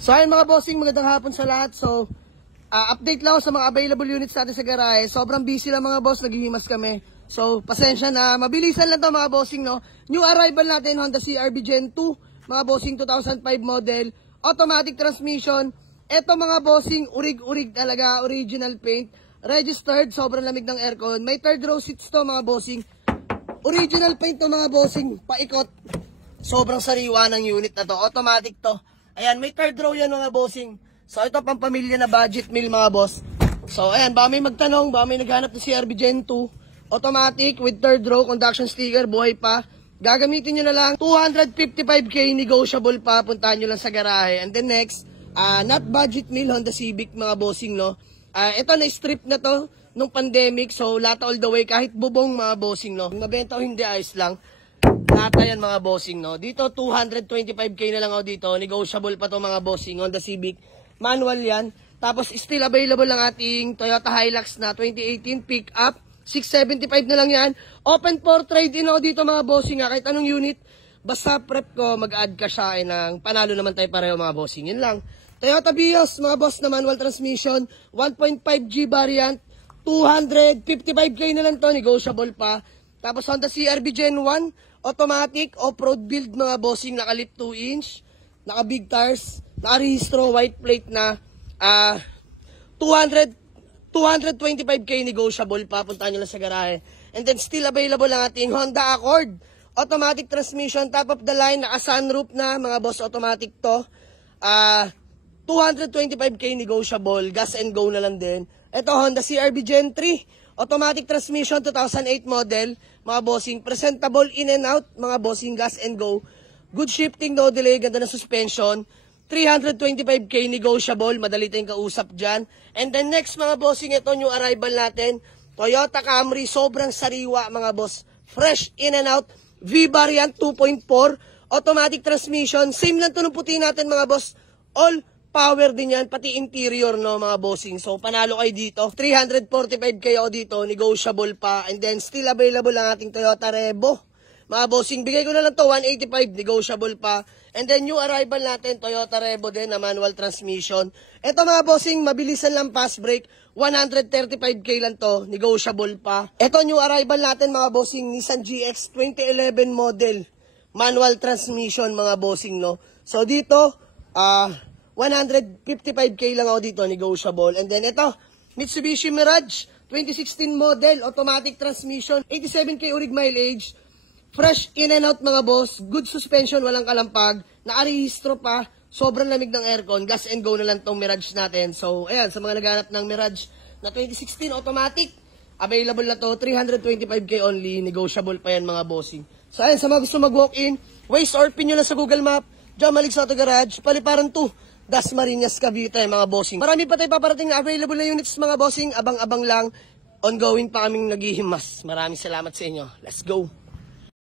So ayun mga bossing, magandang hapon sa lahat. So update lang ako sa mga available units natin sa garahe. Sobrang busy lang mga boss, naghihimas kami. So pasensya na, mabilisan lang to mga bossing, no. New arrival natin, Honda CR-V Gen 2, mga bossing 2005 model, automatic transmission. Eto mga bossing, urig-urig talaga, original paint, registered, sobrang lamig ng aircon. May third row seats to mga bossing. Original paint to mga bossing, paikot. Sobrang sariwa ng unit na to, automatic to. Ayan, may third row yan mga bossing. So ito pang pamilya na budget meal mga boss. So ayan, baka may magtanong, baka may naghanap ng CR-V Gen 2. Automatic with third row, conduction sticker, buhay pa. Gagamitin nyo na lang, 255k negotiable pa, puntahan nyo lang sa garahe. And then next, not budget meal, Honda Civic mga bossing, no. Ito na-strip na to nung pandemic, so lahat all the way, kahit bubong mga bossing, no. Mabenta o hindi, ayos lang. Lata yan mga bossing, no. Dito 225k na lang ako dito. Negotiable pa to mga bossing. Honda Civic. Manual yan. Tapos still available lang ating Toyota Hilux na 2018 pick-up. 675 na lang yan. Open for trade-in ako dito mga bossing. Kahit anong unit. Basta prep ko, mag-add ka siya ng panalo naman tayo pareho mga bossing. Yun lang. Toyota Vios mga boss na manual transmission. 1.5G variant. 255k na lang to. Negotiable pa. Tapos Honda CR-V Gen 1. Automatic, off-road build mga bossing, naka-lit 2 inch, naka-big tires, naka-rehistro, white plate na 225k negotiable, papuntahan nyo lang sa garahe. And then still available ang ating Honda Accord, automatic transmission, top of the line, naka-sunroof na mga boss, automatic to. 225k negotiable, gas and go na lang din. Ito Honda CR-V Gen 3. Automatic transmission, 2008 model, mga bossing, presentable in and out, mga bossing, gas and go. Good shifting, no delay, ganda ng suspension. 325k negotiable, madali tayong kausap dyan. And then next mga bossing, ito new arrival natin, Toyota Camry, sobrang sariwa mga boss. Fresh in and out, V-Variant 2.4, automatic transmission. Same lang ito ng puti natin mga boss. All power din yan, pati interior, no, mga bossing. So, panalo kayo dito. 345k ako dito, negotiable pa. And then, still available ang ating Toyota Revo. Mga bossing, bigay ko na lang to, 185, negotiable pa. And then, new arrival natin, Toyota Revo din na manual transmission. Ito mga bossing, mabilisan lang fast brake. 135k lang to, negotiable pa. Ito, new arrival natin, mga bossing, Nissan GX 2011 model. Manual transmission, mga bossing, no. So, dito, 155k lang ako dito, negotiable. And then ito, Mitsubishi Mirage, 2016 model, automatic transmission, 87k urig mileage, fresh in and out mga boss, good suspension, walang kalampag, nakarehistro pa, sobrang lamig ng aircon, gas and go na lang tong Mirage natin. So, ayan, sa mga naghanap ng Mirage na 2016 automatic, available na to, 325k only, negotiable pa yan mga bossing. So, ayan, sa mga gusto mag-walk-in, Waze or pin nyo lang sa Google Map, John Malik Auto Garage, Paliparan 2. Dasmariñas, Cavite, mga bossing. Marami pa tayo paparating na available na units, mga bossing. Abang-abang lang. Ongoing pa kaming naghihimas. Maraming salamat sa inyo. Let's go!